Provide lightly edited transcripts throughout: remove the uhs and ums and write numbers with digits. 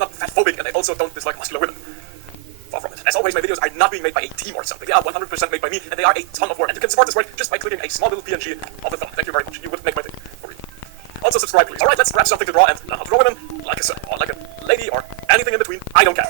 not fatphobic, and I also don't dislike muscular women. Far from it. As always, my videos are not being made by a team or something. They are 100% made by me, and they are a ton of work. And you can support this work just by clicking a small little PNG of the thumb. Thank you very much. You would make my day for me. Also subscribe, please. Alright, let's grab something to draw and learn how to draw women, like I said, or like a lady, or anything in between. I don't care.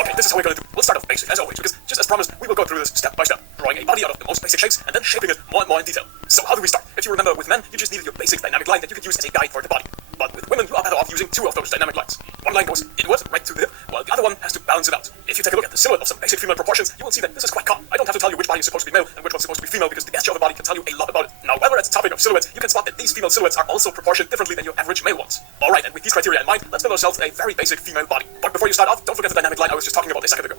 Okay, this is how we're gonna do. We'll start off basic, as always, because just as promised, we will go through this step by step, drawing a body out of the most basic shapes, and then shaping it more and more in detail. So how do we start? If you remember, with men, you just needed your basic dynamic line that you could use as a guide for the body. But with women, you are better off using two of those dynamic lines. One line goes inward, right to the hip, while the other one has to balance it out. If you take a look at the silhouette of some basic female proportions, you will see that this is quite common. I don't have to tell you which body is supposed to be male and which one's supposed to be female, because the gesture of the body can tell you a lot about it. Now, while we're at the topic of silhouettes, you can spot that these female silhouettes are also proportioned differently than your average male ones. Alright, and with these criteria in mind, let's build ourselves a very basic female body. But before you start off, don't forget the dynamic line I was just talking about a second ago.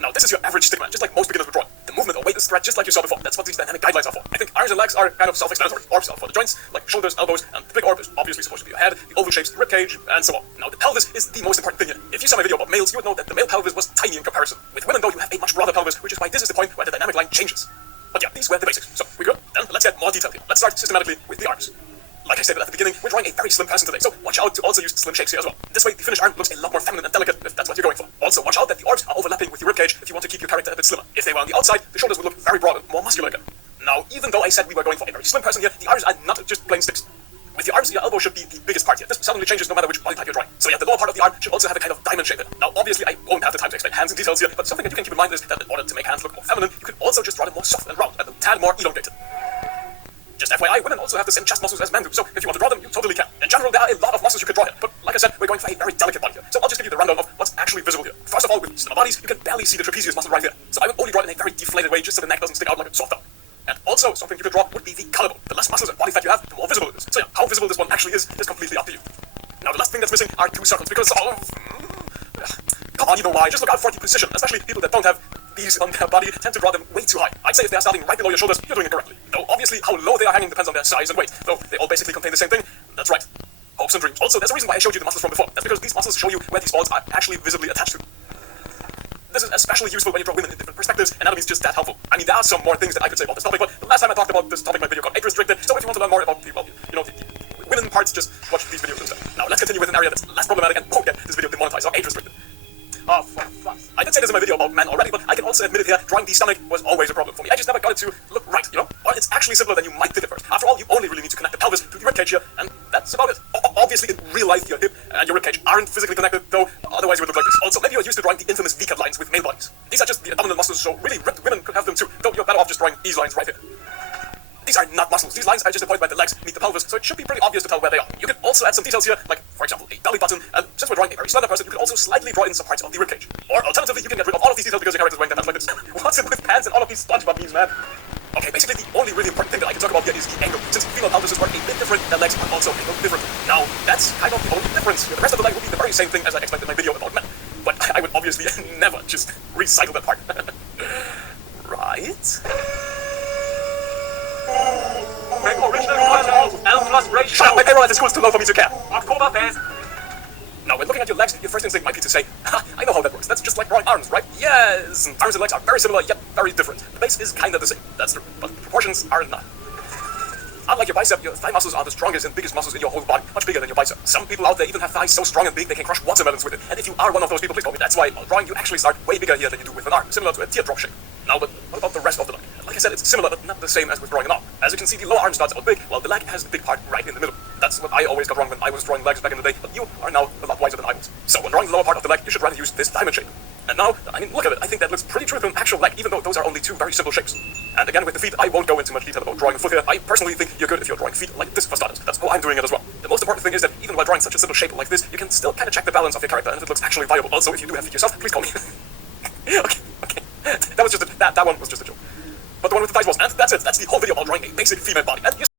Now, this is your average stickman, just like most beginners would draw. The movement or weight is thread, just like you saw before. That's what these dynamic guidelines are for. I think arms and legs are kind of self-explanatory. Orbs are for the joints, like shoulders, elbows, and the big orb is obviously supposed to be your head, the oval shapes, the rib cage, and so on. Now, the pelvis is the most important thing here. If you saw my video about males, you would know that the male pelvis was tiny in comparison. With women, though, you have a much broader pelvis, which is why this is the point where the dynamic line changes. But yeah, these were the basics. So, we good? Then let's get more detailed here. Let's start systematically with the arms. Like I stated at the beginning, we're drawing a very slim person today, so watch out to also use slim shapes here as well. This way, the finished arm looks a lot more feminine and delicate if that's what you're going for. Also, watch out that the orbs are overlapping with your ribcage if you want to keep your character a bit slimmer. If they were on the outside, the shoulders would look very broad and more muscular again. Now, even though I said we were going for a very slim person here, the arms are not just plain sticks. With your arms, your elbow should be the biggest part here. This suddenly changes no matter which body type you're drawing. So yeah, the lower part of the arm should also have a kind of diamond shape in it. Now, obviously, I won't have the time to explain hands in details here, but something that you can keep in mind is that in order to make hands look more feminine, you could also just draw them more soft and round, and a tad more elongated. Just FYI, women also have the same chest muscles as men do, so if you want to draw them, you totally can. In general, there are a lot of muscles you could draw here, but like I said, we're going for a very delicate body here. So I'll just give you the rundown of what's actually visible here. First of all, with slimmer bodies, you can barely see the trapezius muscle right here. So I would only draw it in a very deflated way, just so the neck doesn't stick out like a soft dog. And also, something you could draw would be the collarbone. The less muscles and body fat you have, the more visible it is. So yeah, how visible this one actually is completely up to you. Now, the last thing that's missing are two circles, because come on, you know why? Just look out for the precision, especially people that don't have these on their body tend to draw them way too high. I'd say if they're starting right below your shoulders, you're doing it correctly. Though obviously how low they are hanging depends on their size and weight, though they all basically contain the same thing. That's right. Hopes and dreams. Also, there's a reason why I showed you the muscles from before. That's because these muscles show you where these balls are actually visibly attached to. This is especially useful when you draw women in different perspectives. Anatomy is just that helpful. I mean, there are some more things that I could say about this topic, but the last time I talked about this topic, my video got age restricted. So if you want to learn more about the, well, you know, the women parts, just watch these videos instead. Now let's continue with an area that's less problematic and won't get this video demonetized or age restricted. Oh, I did say this in my video about men already, but I can also admit it here, drawing the stomach was always a problem for me. I just never got it to look right, you know? Or it's actually simpler than you might think at first. After all, you only really need to connect the pelvis to the ribcage here, and that's about it. Obviously, in real life, your hip and your ribcage aren't physically connected, though otherwise you would look like this. Also, maybe you're used to drawing the infamous V-cut lines with male bodies. These are just the abdominal muscles, so really ripped women could have them too, though you're better off just drawing these lines right here. These are not muscles. These lines are just the point where the legs meet the pelvis, so it should be pretty obvious to tell where they are. You can also add some details here, like, for example, a belly button, and since we're drawing a very slender person, you can also slightly draw in some parts of the ribcage. Or alternatively, you can get rid of all of these details because your character's wearing them like this. What's it with pants and all of these SpongeBob memes, man? Okay, basically the only really important thing that I can talk about here is the angle. Since female pelvises work a bit different, their legs are also angled differently. Now, that's kind of the only difference here. The rest of the leg would be the very same thing as I explained in my video about men. But I would obviously never just recycle that part. Right? Make original content, L plus ratio. Shut up, my payroll at the school is too low for me to care. October fest. Now, when looking at your legs, your first instinct might be to say, ha, I know how that works. That's just like drawing arms, right? Yes! Arms and legs are very similar, yet very different. The base is kinda the same, that's true, but the proportions are not. Unlike your bicep, your thigh muscles are the strongest and biggest muscles in your whole body, much bigger than your bicep. Some people out there even have thighs so strong and big they can crush watermelons with it. And if you are one of those people, please call me. That's why while drawing, you actually start way bigger here than you do with an arm, similar to a teardrop shape. Now, but what about the rest of the leg? Like I said, it's similar, but not the same as with drawing an arm. As you can see, the lower arm starts out big, while the leg has the big part right in the middle. That's what I always got wrong when I was drawing legs back in the day, but you are now a lot wiser than I was. So when drawing the lower part of the leg, you should rather use this diamond shape. And now, I mean, look at it. I think that looks pretty true to an actual leg, even though those are only two very simple shapes. And again, with the feet, I won't go into much detail about drawing a foot here. I personally think you're good if you're drawing feet like this for starters. That's how I'm doing it as well. The most important thing is that even while drawing such a simple shape like this, you can still kind of check the balance of your character and if it looks actually viable. Also, if you do have feet yourself, please call me. okay. That was just that one was just a joke. But the one with the thighs was, and that's it. That's the whole video about drawing a basic female body. And